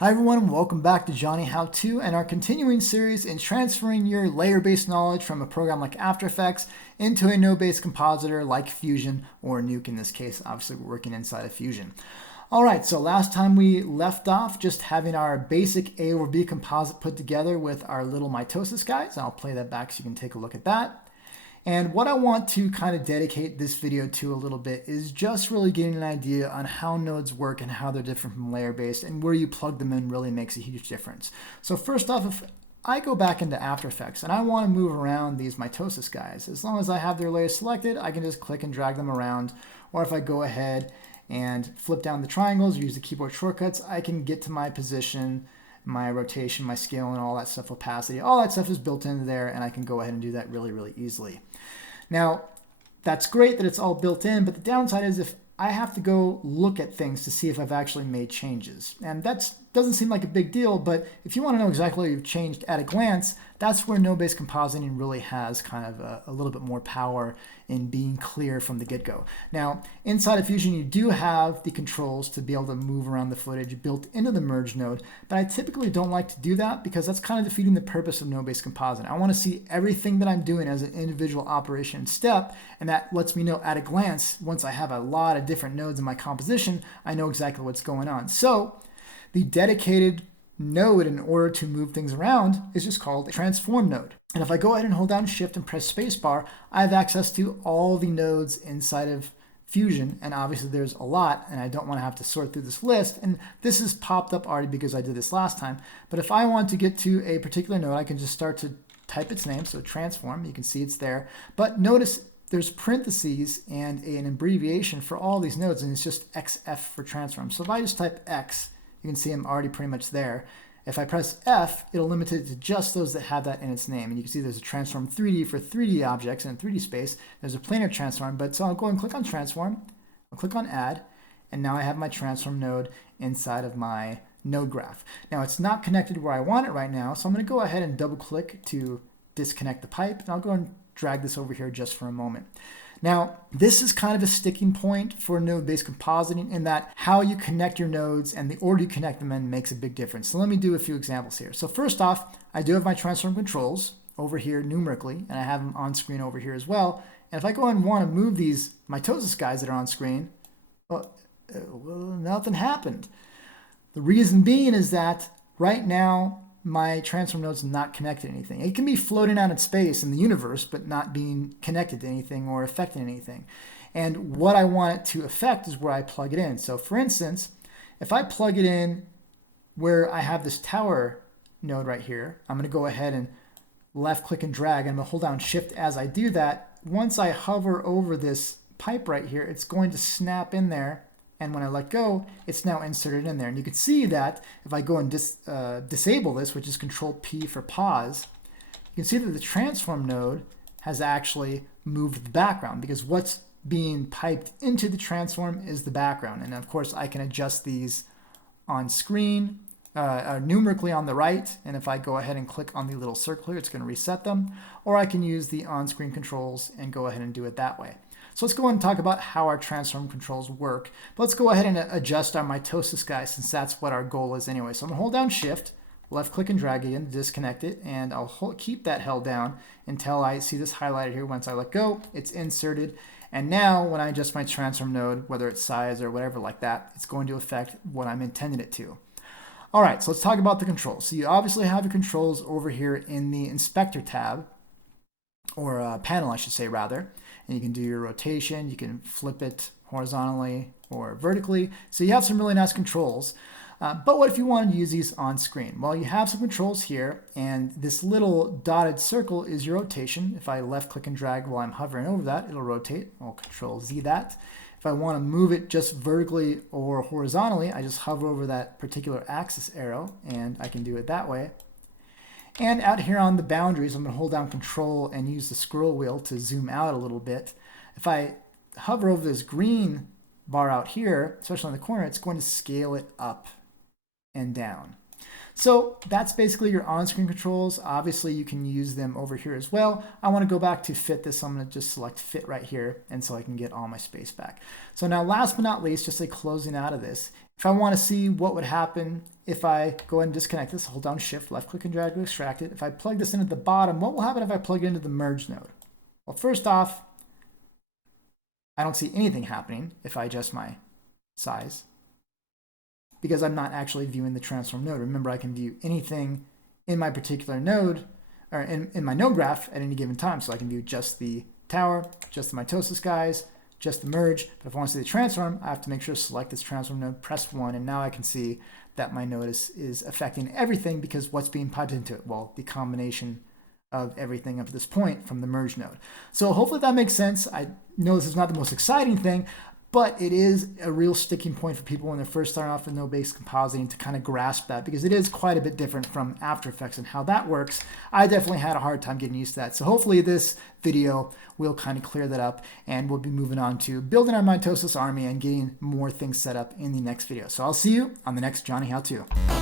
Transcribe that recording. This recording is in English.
Hi everyone, welcome back to Johnny How To and our continuing series in transferring your layer-based knowledge from a program like After Effects into a node-based compositor like Fusion or Nuke in this case. Obviously we're working inside of Fusion. Alright, so last time we left off just having our basic A over B composite put together with our little mitosis guys. I'll play that back so you can take a look at that. And what I want to kind of dedicate this video to a little bit is just really getting an idea on how nodes work and how they're different from layer-based, and where you plug them in really makes a huge difference. So first off, if I go back into After Effects and I want to move around these mitosis guys, as long as I have their layers selected, I can just click and drag them around. Or if I go ahead and flip down the triangles or use the keyboard shortcuts, I can get to my position, my rotation, my scale, and all that stuff, opacity. All that stuff is built into there, and I can go ahead and do that really easily. Now, that's great that it's all built in, but the downside is if I have to go look at things to see if I've actually made changes. And that doesn't seem like a big deal, but if you want to know exactly what you've changed at a glance, that's where node-based compositing really has kind of a little bit more power in being clear from the get-go. Now, inside of Fusion, you do have the controls to be able to move around the footage built into the merge node, but I typically don't like to do that because that's kind of defeating the purpose of node-based compositing. I want to see everything that I'm doing as an individual operation step, and that lets me know at a glance, once I have a lot of different nodes in my composition, I know exactly what's going on. So the dedicated node in order to move things around is just called a transform node. And if I go ahead and hold down Shift and press spacebar, I have access to all the nodes inside of Fusion, and obviously there's a lot, and I don't want to have to sort through this list, and this is popped up already because I did this last time. But if I want to get to a particular node, I can just start to type its name, so transform, you can see it's there. But notice there's parentheses and an abbreviation for all these nodes, and it's just XF for transform. So if I just type X, you can see I'm already pretty much there. If I press F, it'll limit it to just those that have that in its name. And you can see there's a transform 3D for 3D objects in 3D space. There's a planar transform, but so I'll go and click on transform. I'll click on add, and now I have my transform node inside of my node graph. Now it's not connected where I want it right now, so I'm going to go ahead and double click to disconnect the pipe, and I'll go and drag this over here just for a moment. Now, this is kind of a sticking point for node-based compositing in that how you connect your nodes and the order you connect them in makes a big difference. So let me do a few examples here. So first off, I do have my transform controls over here numerically, and I have them on screen over here as well. And if I go and want to move these mitosis guys that are on screen, well, nothing happened. The reason being is that right now, my transform node is not connected to anything. It can be floating out in space in the universe, but not being connected to anything or affecting anything. And what I want it to affect is where I plug it in. So for instance, if I plug it in where I have this tower node right here, I'm going to go ahead and left click and drag, and I'm going to hold down Shift as I do that. Once I hover over this pipe right here, it's going to snap in there. And when I let go, it's now inserted in there. And you can see that if I go and disable this, which is Control P for pause, you can see that the transform node has actually moved the background because what's being piped into the transform is the background. And of course, I can adjust these on screen, numerically on the right. And if I go ahead and click on the little circle here, it's going to reset them. Or I can use the on-screen controls and go ahead and do it that way. So let's go ahead and talk about how our transform controls work. But let's go ahead and adjust our mitosis guy since that's what our goal is anyway. So I'm going to hold down Shift, left click and drag again to disconnect it, and I'll keep that held down until I see this highlighted here. Once I let go, it's inserted. And now when I adjust my transform node, whether it's size or whatever like that, it's going to affect what I'm intending it to. All right, so let's talk about the controls. So you obviously have your controls over here in the inspector tab, or panel I should say rather. And you can do your rotation, you can flip it horizontally or vertically. So you have some really nice controls. But what if you wanted to use these on screen? Well, you have some controls here, and this little dotted circle is your rotation. If I left click and drag while I'm hovering over that, it'll rotate. I'll Control Z that. If I want to move it just vertically or horizontally, I just hover over that particular axis arrow, and I can do it that way. And out here on the boundaries, I'm going to hold down Control and use the scroll wheel to zoom out a little bit. If I hover over this green bar out here, especially on the corner, it's going to scale it up and down. So that's basically your on-screen controls. Obviously, you can use them over here as well. I want to go back to fit this, so I'm going to just select fit right here, and so I can get all my space back. So now last but not least, just like closing out of this, if I want to see what would happen if I go ahead and disconnect this, hold down shift, left click and drag to extract it. If I plug this in at the bottom, what will happen if I plug it into the merge node? Well, first off, I don't see anything happening if I adjust my size, because I'm not actually viewing the transform node. Remember, I can view anything in my particular node, or in my node graph at any given time. So I can view just the tower, just the mitosis guys, just the merge. But if I want to see the transform, I have to make sure to select this transform node, press 1, and now I can see that my node is affecting everything, because what's being piped into it? Well, the combination of everything up to this point from the merge node. So hopefully that makes sense. I know this is not the most exciting thing, but it is a real sticking point for people when they're first starting off with node-based compositing to kind of grasp that, because it is quite a bit different from After Effects and how that works. I definitely had a hard time getting used to that. So hopefully this video will kind of clear that up, and we'll be moving on to building our mitosis army and getting more things set up in the next video. So I'll see you on the next Johnny How To.